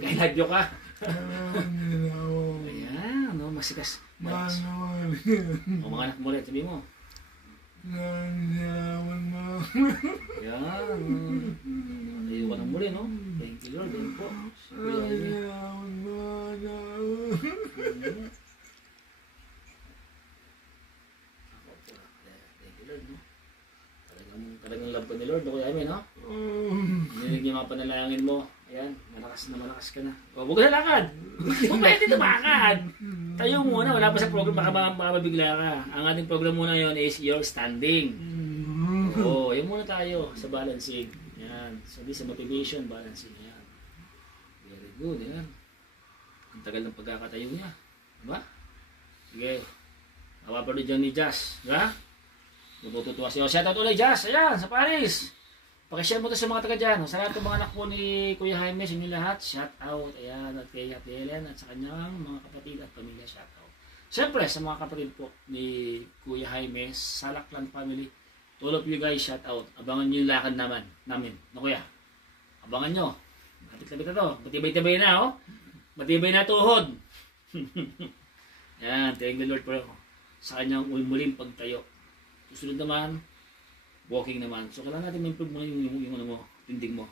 Mag-I love you ka. Ayan, no, masikas. O, mga anak mo ulit, sabi mo. Ayan. Ayaw ka ng muli, no? Thank you, Lord. Ayan po. Talagang love ko ni Lord, Kuya Jaime, no? Ninig niya mga panalangin mo. Ayan, malakas ka na. O, huwag na lakad. Hindi mo pwede tumakad. Tayo muna, wala pa sa program, baka mabigla ka. Ang ating program muna yon is your standing. Oo, yun muna tayo sa balancing. Ayan, sabi sa motivation, balancing. Ayan. Very good, ayan. Ang tagal ng pagkakatayo niya. Diba? Sige. Napapanood dyan ni Jazz. Diba? Natutuwa siya. Shout out ulit, Jazz. Ayan, sa Paris. Pakishare mo to sa mga taga dyan. Sa lahat ng mga anak po ni Kuya Jaime, sa inyo lahat, shout out. Ayan, at kay Ate Helen at sa kanyang mga kapatid at pamilya, shout out. Siyempre, sa mga kapatid po ni Kuya Jaime, Salaklan family, all of you guys, shout out. Abangan nyo yung lakad namin. No, Kuya? Abangan nyo. Lapit-lapit na to. Matibay-tibay na, oh. Matibay na tuhod. Ayan, thank the Lord po sa kanyang muling pagtayo. Susunod naman, walking naman. So, kailangan natin ma-improve mo yung tindig mo.